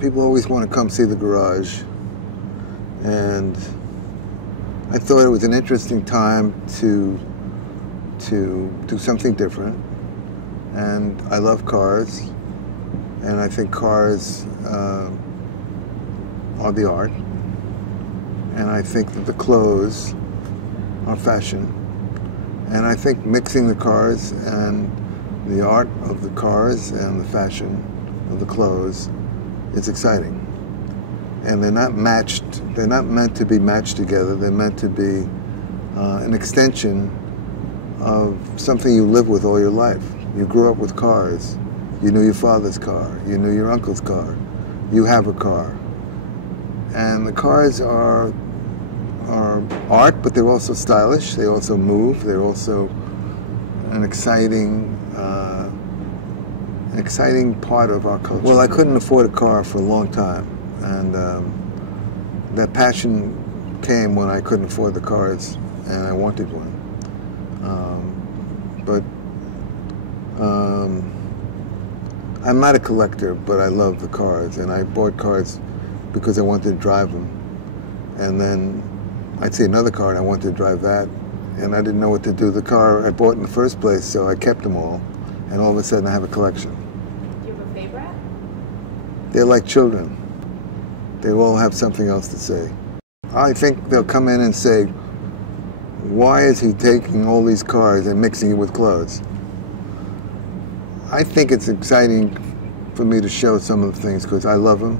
People always want to come see the garage, and I thought it was an interesting time to do something different. And I love cars, and I think cars are the art, and I think that the clothes are fashion, and I think mixing the cars and the art of the cars and the fashion of the clothes is exciting. And they're not meant to be matched together. They're meant to be an extension of something you live with all your life. You grew up with cars. You knew your father's car. You knew your uncle's car. You have a car. And the cars are art, but they're also stylish. They also move. They're also an exciting part of our culture. Well, I couldn't afford a car for a long time, and that passion came when I couldn't afford the cars, and I wanted one. I'm not a collector, but I love the cars, and I bought cars because I wanted to drive them. And then I'd see another car and I wanted to drive that, and I didn't know what to do with the car I bought in the first place, so I kept them all, and all of a sudden I have a collection. Do you have a favorite? They're like children. They all have something else to say. I think they'll come in and say, why is he taking all these cars and mixing it with clothes? I think it's exciting for me to show some of the things because I love them,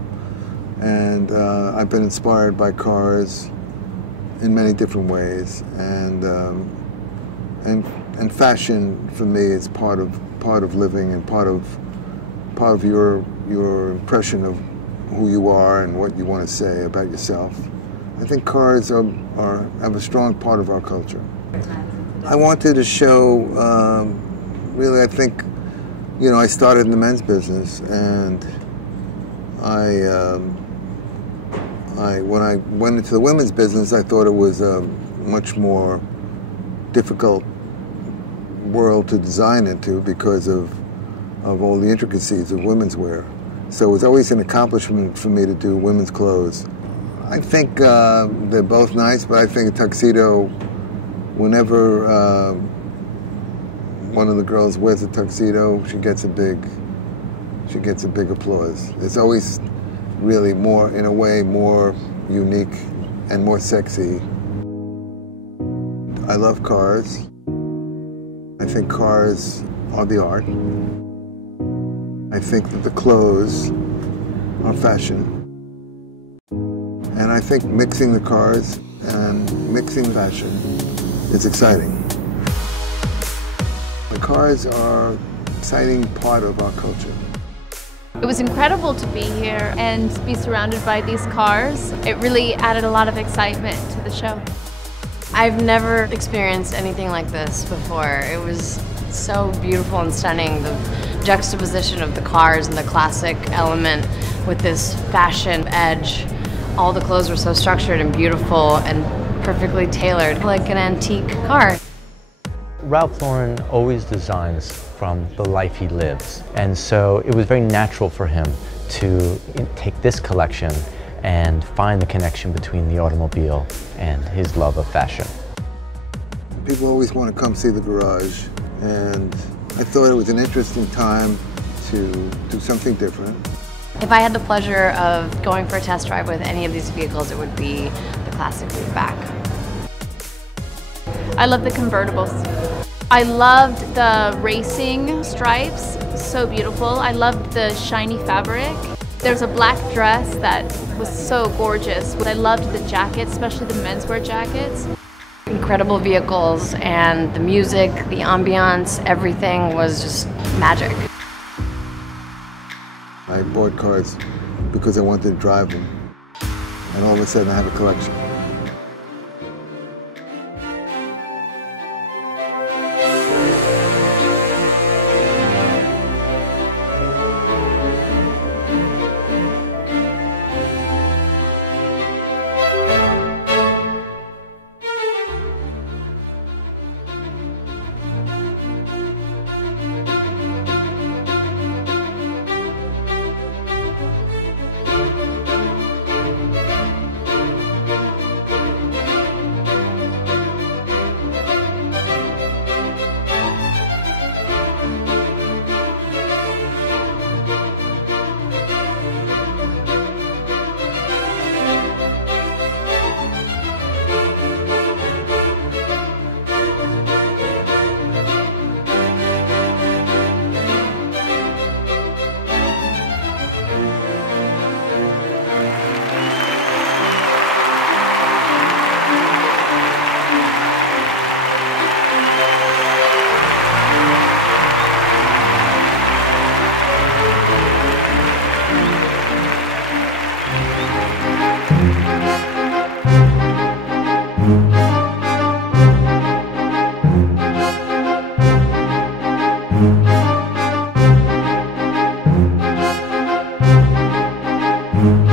and I've been inspired by cars in many different ways, and fashion for me is part of living and part of your impression of who you are and what you want to say about yourself. I think cars have a strong part of our culture. I wanted to show, really, I think, you know, I started in the men's business, and when I went into the women's business, I thought it was a much more difficult world to design into because of all the intricacies of women's wear. So it was always an accomplishment for me to do women's clothes. I think they're both nice, but I think a tuxedo, whenever one of the girls wears a tuxedo, she gets a big applause. It's always really more, in a way, more unique and more sexy. I love cars. I think cars are the art. I think that the clothes are fashion. And I think mixing the cars and mixing fashion is exciting. The cars are an exciting part of our culture. It was incredible to be here and be surrounded by these cars. It really added a lot of excitement to the show. I've never experienced anything like this before. It was so beautiful and stunning. The juxtaposition of the cars and the classic element with this fashion edge. All the clothes were so structured and beautiful and perfectly tailored, like an antique car. Ralph Lauren always designs from the life he lives, and so it was very natural for him to take this collection and find the connection between the automobile and his love of fashion. People always want to come see the garage, and I thought it was an interesting time to do something different. If I had the pleasure of going for a test drive with any of these vehicles, it would be the classic Liftback. I love the convertibles. I loved the racing stripes, so beautiful. I loved the shiny fabric. There's a black dress that was so gorgeous. I loved the jackets, especially the menswear jackets. Incredible vehicles, and the music, the ambiance, everything was just magic. I bought cars because I wanted to drive them, and all of a sudden I have a collection. you.